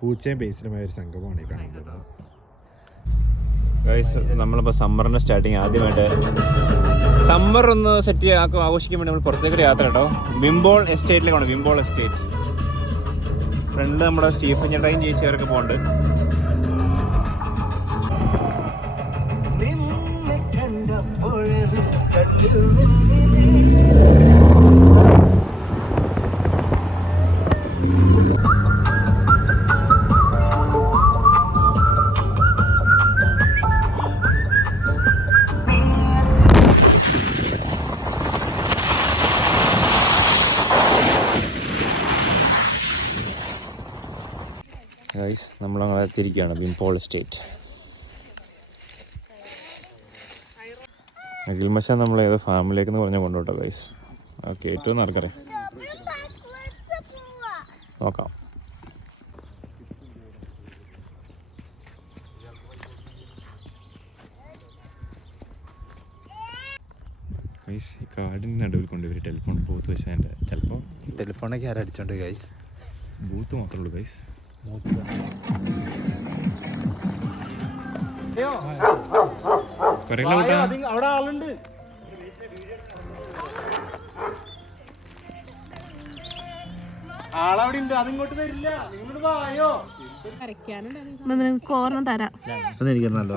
പൂച്ചയും ബേസിലുമായ ഒരു സംഗമമാണ് ഈ കാണുന്നത്. നമ്മളിപ്പോൾ സമ്മറിൻ്റെ സ്റ്റാർട്ടിങ് ആദ്യമായിട്ട് സമ്മർ ഒന്ന് സെറ്റ് ആഘോഷിക്കാൻ വേണ്ടി നമ്മൾ പുറത്തേക്കൊരു യാത്ര കേട്ടോ. വിംബോൾ എസ്റ്റേറ്റിലേക്കാണ്. വിംബോൾ എസ്റ്റേറ്റ് ഫ്രണ്ടിൽ നമ്മുടെ സ്റ്റീഫൻ ചേട്ടായും ചേച്ചിയവരൊക്കെ പോകുന്നുണ്ട്. നമ്മളങ്ങനെ തിരിക്കുകയാണ് വിംബോൾ എസ്റ്റേറ്റ്. അഖിൽമശ നമ്മൾ ഏതോ ഫാമിലിയിലേക്ക് പറഞ്ഞാൽ കൊണ്ടുപോട്ടോ ഗൈസ്. ഓക്കെ, ഏറ്റവും ആർക്കറിയാം, നോക്കാം. ഗൈസ് ഈ കാടിൻ്റെ നടുവിൽ കൊണ്ടുപോയി ടെലിഫോൺ ബൂത്ത് വെച്ചതിൻ്റെ ചിലപ്പോൾ ടെലിഫോണൊക്കെ ആരും അടിച്ചോണ്ട് ഗൈസ്. ബൂത്ത് മാത്രമേ ഉള്ളൂ ഗൈസ്. അവിടെ ആളുണ്ട്. ആളവിടെ ഉണ്ട്, അതിങ്ങോട്ട് വരില്ല. നിങ്ങോട്ട് വായോ. കോർണം തരാം. അതെനിക്ക് നല്ല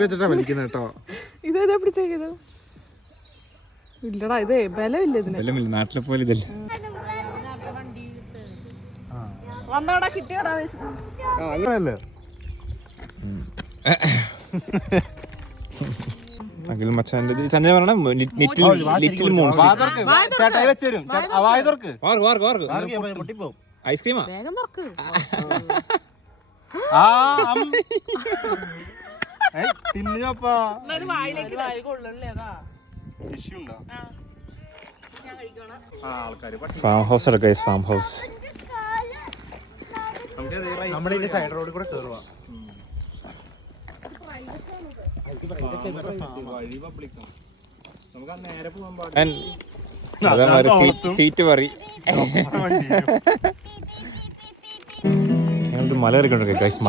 വെച്ചിട്ടാ വലിക്കുന്ന കേട്ടോ. ഇതേതാ പിടിച്ചത്? ഇല്ലടാ, ഇത് ബലമില്ല ഇതിന്. ബലമില്ല, നാട്ടിലെ പോലെ ഇതല്ല. വന്നോടാ, കിട്ടിയോടാ. അങ്ങനല്ലേ അഖിൽ മച്ചാന്റെ സഞ്ജയ പറഞ്ഞ ലിറ്റിൽ മൂൺസ് ഐസ്ക്രീമാ. വേഗം തുറക്ക്. ഫാം ഹൗസ് അടക്ക ഫാം ഹൗസ്. നമ്മളിനി സൈഡ് റോഡിൽ കൂടെ കയറുക. സീറ്റ് പറ ഞങ്ങൾക്ക് മല ഇറക്കുന്നുണ്ട് ഗൈസ്.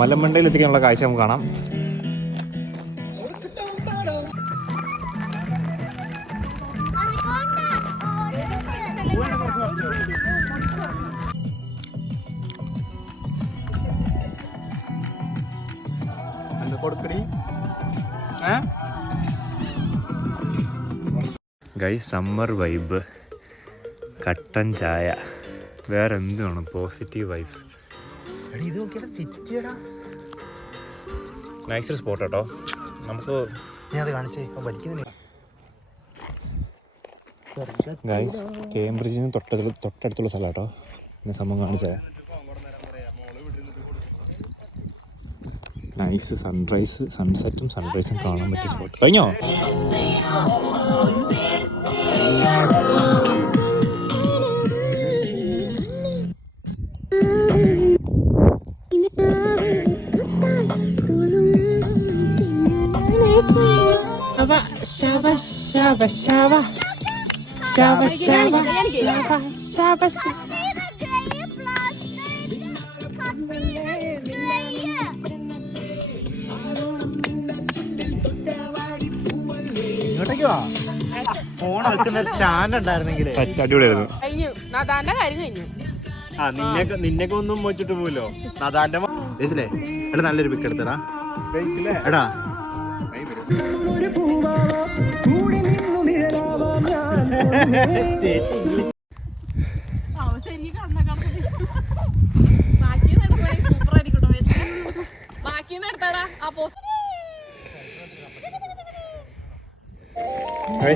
മലമണ്ടയിൽ എത്തിക്കാനുള്ള കാഴ്ച നമുക്ക് കാണാം. ഗൈസ് സമ്മർ വൈബ്, കട്ടൻ ചായ, വേറെ എന്ത് വേണം, പോസിറ്റീവ് വൈബ്സ്. നൈസ് സ്പോട്ട് കേട്ടോ. നമുക്ക് ഗൈസ് കേംബ്രിഡ്ജിൽ നിന്ന് തൊട്ടടുത്തുള്ള സ്ഥലം കേട്ടോ. ഇന്ന് സംഭവം കാണിച്ചത് നൈസ് സൺറൈസ്, സൺസെറ്റും സൺറൈസും കാണാൻ പറ്റിയ സ്പോട്ട്. കഴിഞ്ഞോ? ഫോൺ വെക്കുന്ന സ്റ്റാൻഡ് ഉണ്ടായിരുന്നെങ്കിൽ അടിപൊളിയായിരുന്നു. നിന്നെയൊക്കെ ഒന്നും വെച്ചിട്ട് പോലോ. അതാന്റെ എടാ നല്ലൊരു പിക്ക് എടുത്തടാ. എടാ ചേച്ചി ഇംഗ്ലീഷ്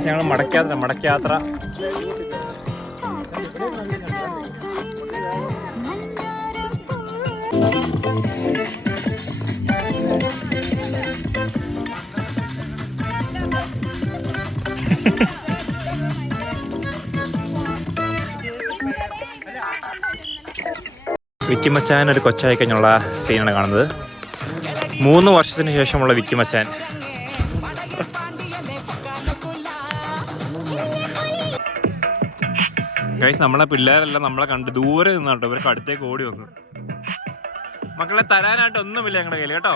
ഞങ്ങൾ മടക്കയാത്ര വിക്കിമച്ചാൻ ഒരു കൊച്ചായി കഴിഞ്ഞുള്ള സീനാണ് കാണുന്നത്. 3 വർഷത്തിന് ശേഷമുള്ള വിക്കിമച്ചാൻ. ഗൈസ് നമ്മളെ പിള്ളേരെല്ലാം നമ്മളെ കണ്ട് ദൂരെ നിന്നാട്ടോ ഇവർക്ക് അടുത്തേക്ക് ഓടി വന്നു. മക്കളെ തരാനായിട്ട് ഒന്നുമില്ല ഞങ്ങളുടെ കയ്യിൽ കേട്ടോ.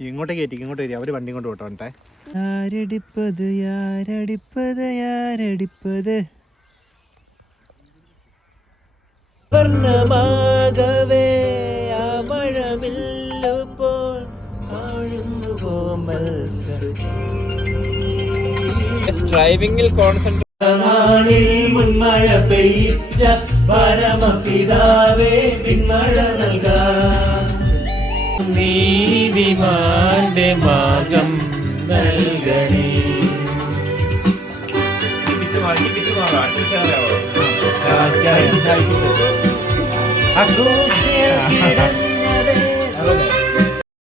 ഇങ്ങോട്ടേക്ക് കയറ്റി ഇങ്ങോട്ട് കയറ്റി അവര് വണ്ടി കൊണ്ട് പോട്ടെ. ആരടിപ്പത് യാരടിപ്പത് യാരടിപ്പത് വർണ്ണമാകവേ ആ മഴമില്ലുമ്പോൾ ഡ്രൈവിംഗിൽ നാളിൽ മുൻമഴ പെയ്ച്ച പരമപിതാവേ പിന്മഴ നൽകാം നീതിമാന്റെ മാർഗം നൽകണേ. അക്രൂസിൽ കിടന്നവേ